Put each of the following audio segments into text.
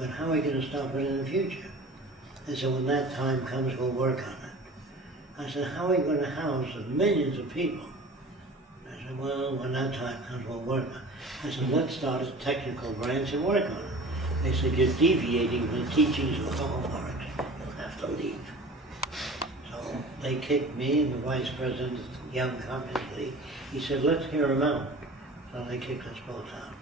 but how are we going to stop it in the future? And so when that time comes, we'll work on it. I said, how are we going to house the millions of people? I said, well, when that time comes, we'll work on it. I said, let's start a technical branch and work on it. They said, you're deviating from the teachings of Karl Marx. You'll have to leave. So they kicked me and the vice president of the Young Communist League. He said, let's hear them out. So they kicked us both out.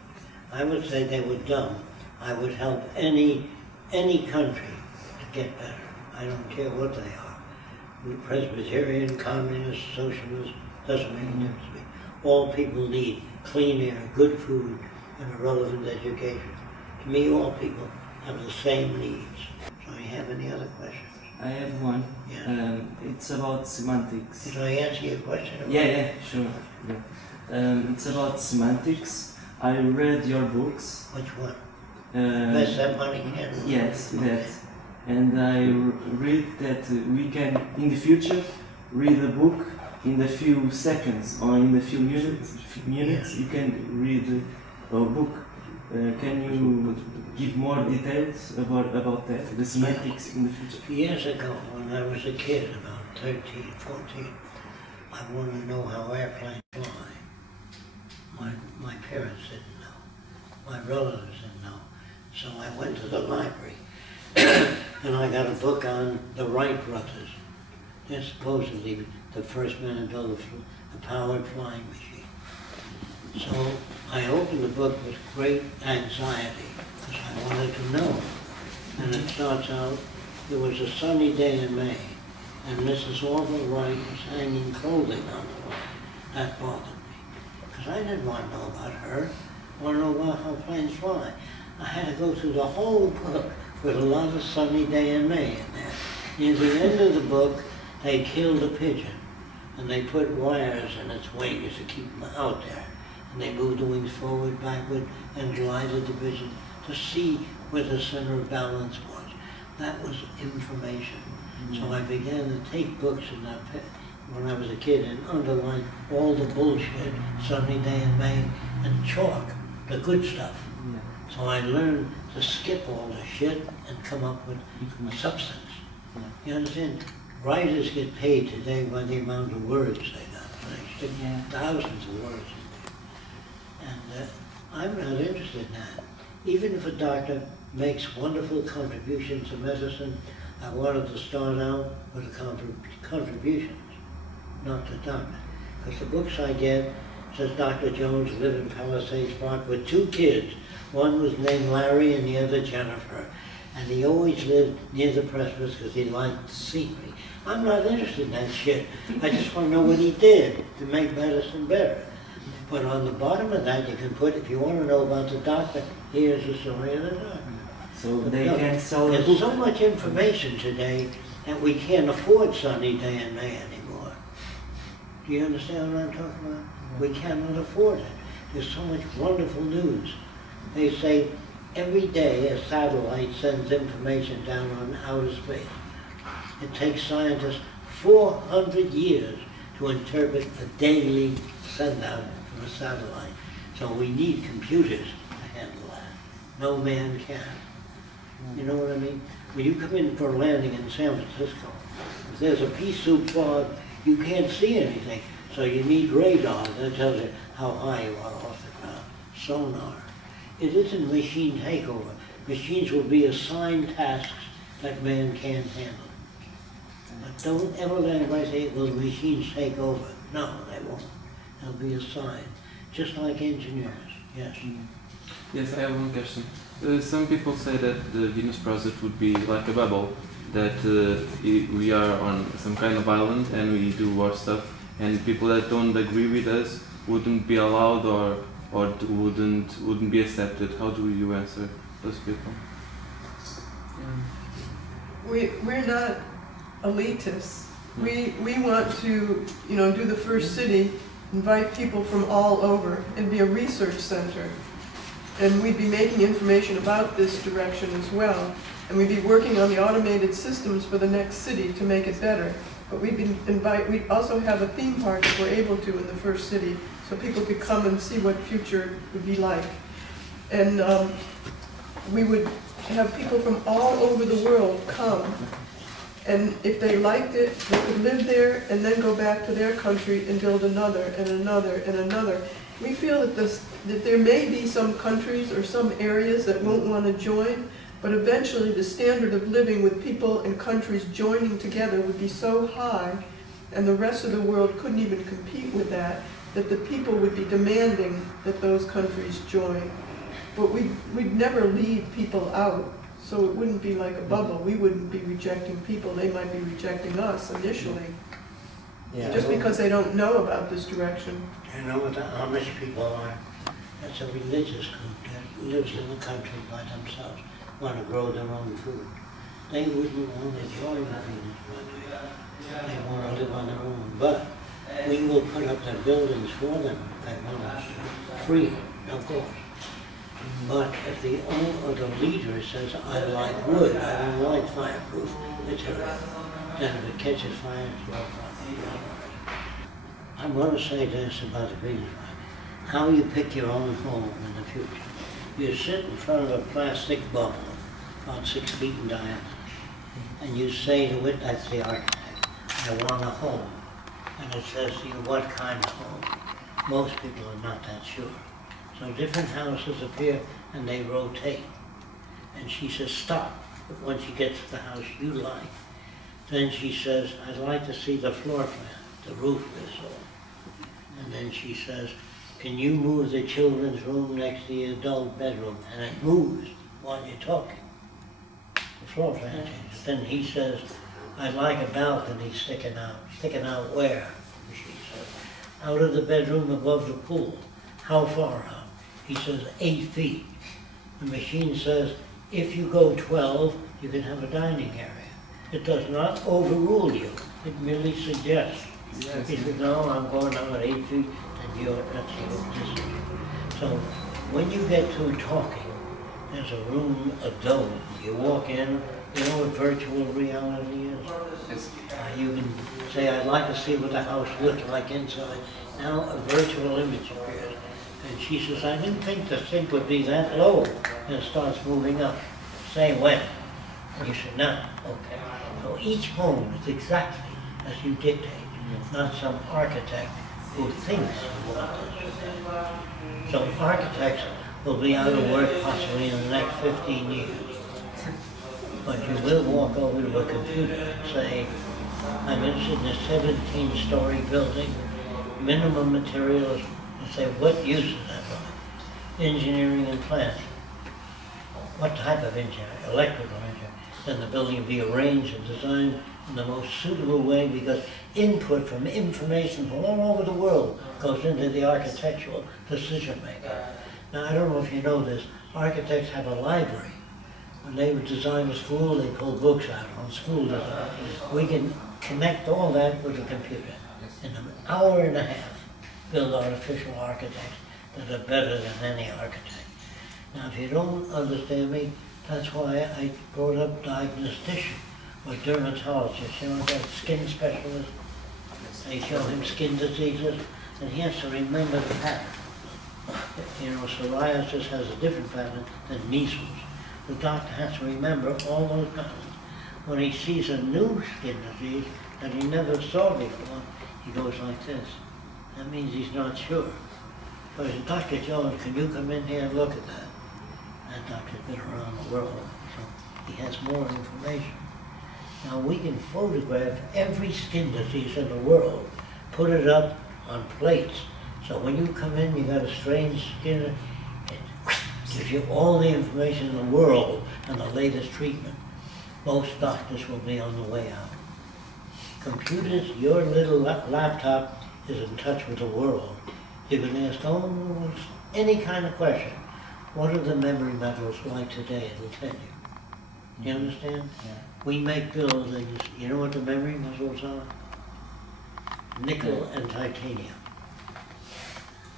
I would say they were dumb. I would help any country to get better. I don't care what they are. Presbyterian, communist, socialist, doesn't make a difference to me. All people need clean air, good food, and a relevant education. To me, all people have the same needs. So you have any other questions? I have one. Yeah. It's about semantics. Did I answer your question? Yeah, sure. Yeah. It's about semantics. I read your books. Which one? Best That Money Can? Yes, that. And I read that we can, in the future, read a book in a few seconds or in a few minutes. Yeah. You can read a book. Can you give more details about that, the semantics in the future? Years ago, when I was a kid, about 13, 14, I wanted to know how airplanes fly. My parents didn't know. My relatives didn't know. So I went to the library and I got a book on the Wright brothers. They're supposedly the first men to build a powered flying machine. So I opened the book with great anxiety because I wanted to know. And it starts out, it was a sunny day in May, and Mrs. Orville Wright was hanging clothing on the wall. That bothered me, because I didn't want to know about her. I want to know about how planes fly. I had to go through the whole book with a lot of sunny day in May in there. Near the end of the book, they killed a pigeon, and they put wires in its wings to keep them out there. And they moved the wings forward, backward, and glided the pigeon to see where the center of balance was. That was information. So I began to take books in that when I was a kid and underline all the bullshit, sunny day in May, and chalk the good stuff. So I learned to skip all the shit and come up with substance. You understand? Writers get paid today by the amount of words they got. They stick thousands of words in there. And I'm not interested in that. Even if a doctor makes wonderful contributions to medicine, I wanted to start out with the contributions, not the doctor. Because the books I get says Dr. Jones lived in Palisades Park with 2 kids. One was named Larry and the other Jennifer. And he always lived near the precipice because he liked the scenery. I'm not interested in that shit. I just want to know what he did to make medicine better. But on the bottom of that, you can put, if you want to know about the doctor, here's the story of the doctor. So they can sell a book. There's so much information today that we can't afford sunny day in May anymore. Do you understand what I'm talking about? We cannot afford it. There's so much wonderful news. They say every day a satellite sends information down on outer space. It takes scientists 400 years to interpret a daily send-out from a satellite. So we need computers to handle that. No man can. You know what I mean? When you come in for a landing in San Francisco, if there's a pea soup fog, you can't see anything. So you need radar that tells you how high you are off the ground. Sonar. It isn't machine takeover. Machines will be assigned tasks that man can't handle. But don't ever let anybody say, well, machines take over. No, they won't. They'll be assigned, just like engineers. Yes? Yes, I have one question. Some people say that the Venus Project would be like a bubble, that we are on some kind of island and we do our stuff, and people that don't agree with us wouldn't be allowed or wouldn't be accepted. How do you answer those people? We're not elitists. We want to, do the first city, invite people from all over, and be a research center. And we'd be making information about this direction as well. And we'd be working on the automated systems for the next city to make it better. But we'd also have a theme park if we're able to in the first city, so people could come and see what future would be like. And we would have people from all over the world come. And if they liked it, they could live there and then go back to their country and build another and another and another. We feel that, that there may be some countries or some areas that won't want to join, but eventually the standard of living with people and countries joining together would be so high, and the rest of the world couldn't even compete with that, that the people would be demanding that those countries join. But we'd never leave people out. So it wouldn't be like a bubble. We wouldn't be rejecting people. They might be rejecting us initially. Yeah. Just because they don't know about this direction. You know what the Amish people are? That's a religious group that lives in the country by themselves, want to grow their own food. They wouldn't want to join the Venus Project. They want to live on their own. But we will put up their buildings for them if they want us to. Free, of course. But if the owner or the leader says, I like wood, I don't like fireproof material, then if it catches fire, it's your problem. I'm going to say this about the Venus Project. How you pick your own home in the future. You sit in front of a plastic bubble, about 6 feet in diameter, and you say to it, that's the architect, I want a home. And it says to you, what kind of home? Most people are not that sure. So different houses appear and they rotate. And she says, stop. But when she gets to the house you like, then she says, I'd like to see the floor plan, the roof is on. And then she says, can you move the children's room next to the adult bedroom? And it moves while you're talking. The floor plan changes. Then he says, I'd like a balcony sticking out. Sticking out where? She says, out of the bedroom above the pool. How far out? He says 8 feet. The machine says, if you go 12, you can have a dining area. It does not overrule you. It merely suggests. Yes. He says, no, I'm going out at 8 feet, and that's your decision. So when you get through talking, there's a room, a dome. You walk in, you know what virtual reality is? Yes. You can say, I'd like to see what the house looks like inside. Now a virtual image appears. And she says, I didn't think the sink would be that low. And it starts moving up. Say when. And you say, now. Okay. So each home is exactly as you dictate, not some architect who thinks you want this. So architects will be out of work possibly in the next 15 years. But you will walk over to a computer and say, I'm interested in a 17-story building, minimum materials, and say, what use is that for? Engineering and planning. What type of engineering? Electrical engineering. Then the building will be arranged and designed in the most suitable way because input from information from all over the world goes into the architectural decision maker. Now, I don't know if you know this, architects have a library. When they would design a school, they pull books out on school design. We can connect all that with a computer. In an hour and a half, build artificial architects that are better than any architect. Now, if you don't understand me, that's why I brought up diagnostician or dermatologist, you know, that skin specialist. They show him skin diseases, and he has to remember the pattern. You know, psoriasis has a different pattern than measles. The doctor has to remember all those patterns. When he sees a new skin disease that he never saw before, he goes like this. That means he's not sure. But if Dr. Jones, can you come in here and look at that? That doctor's been around the world, so he has more information. Now we can photograph every skin disease in the world, put it up on plates. So when you come in, you got a strange skin, it gives you all the information in the world and the latest treatment. Most doctors will be on the way out. Computers, your little laptop is in touch with the world. You can ask almost any kind of question. What are the memory metals like today? It'll tell you. You understand? Yeah. We make buildings. You know what the memory metals are? Nickel and titanium.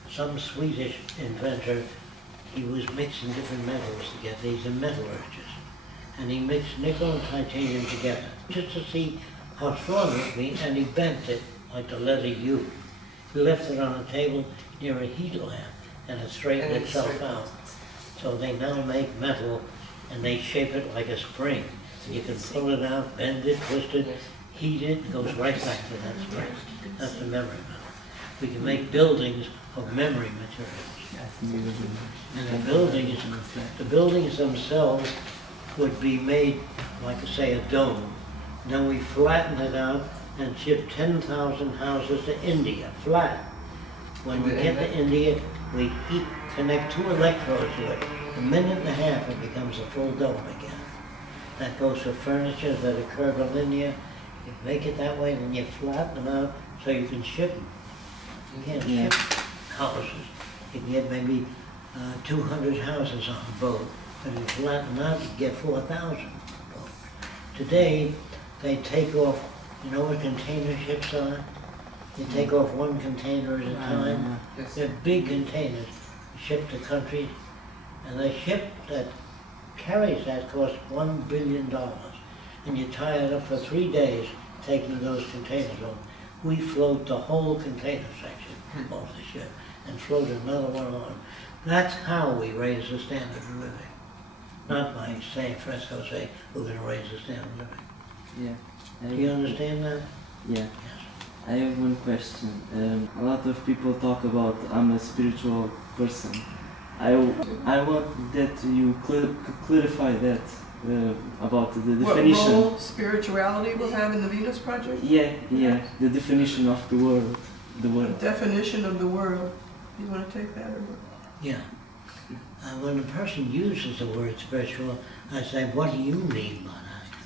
Some Swedish inventor, he was mixing different metals together. He's a metallurgist. And he mixed nickel and titanium together just to see how strong it would be, and he bent it like the letter U. He left it on a table near a heat lamp, and it straightened itself out. So they now make metal and they shape it like a spring. And you can pull it out, bend it, twist it, heat it, it goes right back to that spring. That's the memory metal. We can make buildings of memory materials. And the buildings themselves would be made like, say, a dome. Then we flatten it out and ship 10,000 houses to India, flat. When we get to India, we connect 2 electrodes to it. A minute and a half, it becomes a full dome again. That goes for furniture that are curvilinear. You make it that way, and you flatten them out so you can ship them. You can't ship houses. You can get maybe 200 houses on a boat, but if you flatten them out, you get 4,000. Today, they take off, you know what container ships are? They take off 1 container at a time. Yes. They're big containers, shipped to countries, and the ship that carries that costs $1 billion. And you tie it up for 3 days, taking those containers on. We float the whole container section off the ship and float another one on. That's how we raise the standard of living. Not by saying, Fresco say, we're going to raise the standard of living. Yeah. Do you understand that? Yeah. Yes. I have one question. A lot of people talk about I'm a spiritual person. I want that you clarify that about the definition. What role spirituality will have in the Venus Project? Yeah, the definition of the world. The world. The definition of the world. You want to take that or what? Yeah. When a person uses the word spiritual, I say, what do you mean by that?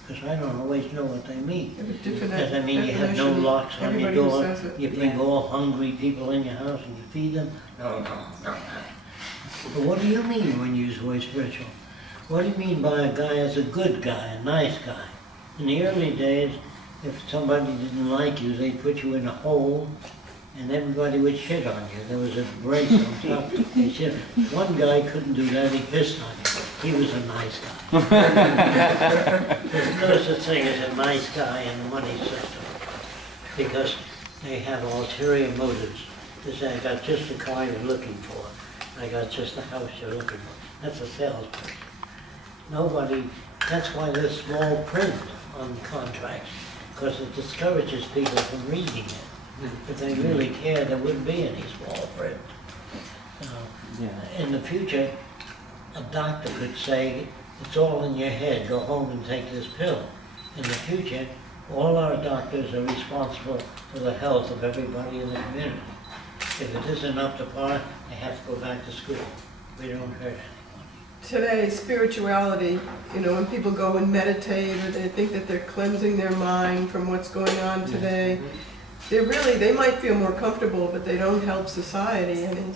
Because I don't always know what they mean. Does that mean you have no locks on your door? You bring all hungry people in your house and you feed them? No. But what do you mean when you use the word spiritual? What do you mean by a guy as a good guy, a nice guy? In the early days, if somebody didn't like you, they'd put you in a hole and everybody would shit on you. There was a break on top. They shit. One guy couldn't do that, he pissed on you. He was a nice guy. There's no such thing as a nice guy in the money system because they have ulterior motives. They say, I got just the car you're looking for. I got just the house you're looking for. That's a salesperson. Nobody, that's why there's small print on contracts, because it discourages people from reading it. If they really cared, there wouldn't be any small print. In the future, a doctor could say, it's all in your head, go home and take this pill. In the future, all our doctors are responsible for the health of everybody in the community. If it isn't up to par, they have to go back to school. We don't hurt anybody. Today, spirituality, you know, when people go and meditate or they think that they're cleansing their mind from what's going on today, they might feel more comfortable, but they don't help society any.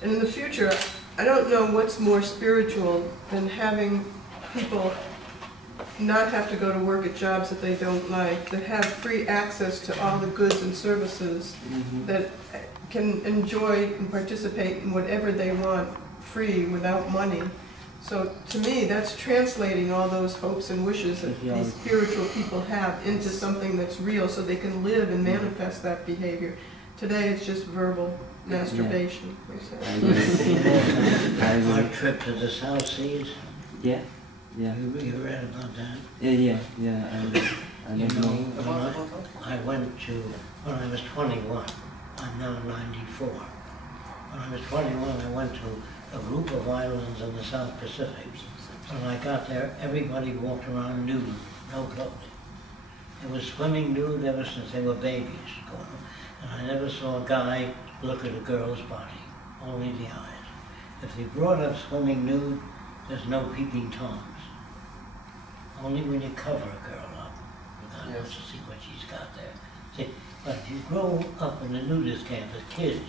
And in the future, I don't know what's more spiritual than having people not have to go to work at jobs that they don't like, that have free access to all the goods and services, that can enjoy and participate in whatever they want free without money. So to me, that's translating all those hopes and wishes that these spiritual people have into something that's real so they can live and manifest that behavior. Today it's just verbal masturbation. Our trip to the South Seas? Yeah. You read about that? Yeah. I You don't know, know. I went to, when I was 21, I'm now 94. When I was 21, I went to a group of islands in the South Pacific. When I got there, everybody walked around nude, no clothing. It was swimming nude ever since they were babies. And I never saw a guy look at a girl's body, only the eyes. If they brought up swimming nude, there's no peeping toms. Only when you cover a girl up, God wants to see what she's got there. See, but if you grow up in a nudist camp as kids,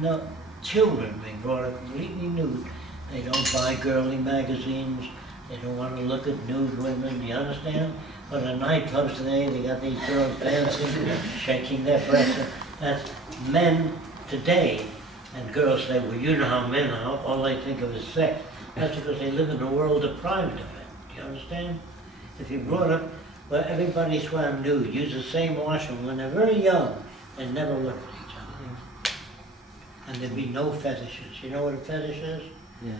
no, children being brought up completely nude, they don't buy girly magazines, they don't want to look at nude women, do you understand? But in nightclubs today, they got these girls dancing, shaking their breasts. That's men today, and girls say, well, you know how men are, all they think of is sex. That's because they live in a world deprived of it, do you understand? If you brought up where everybody swam nude, use the same washroom when they're very young, they never look at each other. And there'd be no fetishes. You know what a fetish is? Yeah.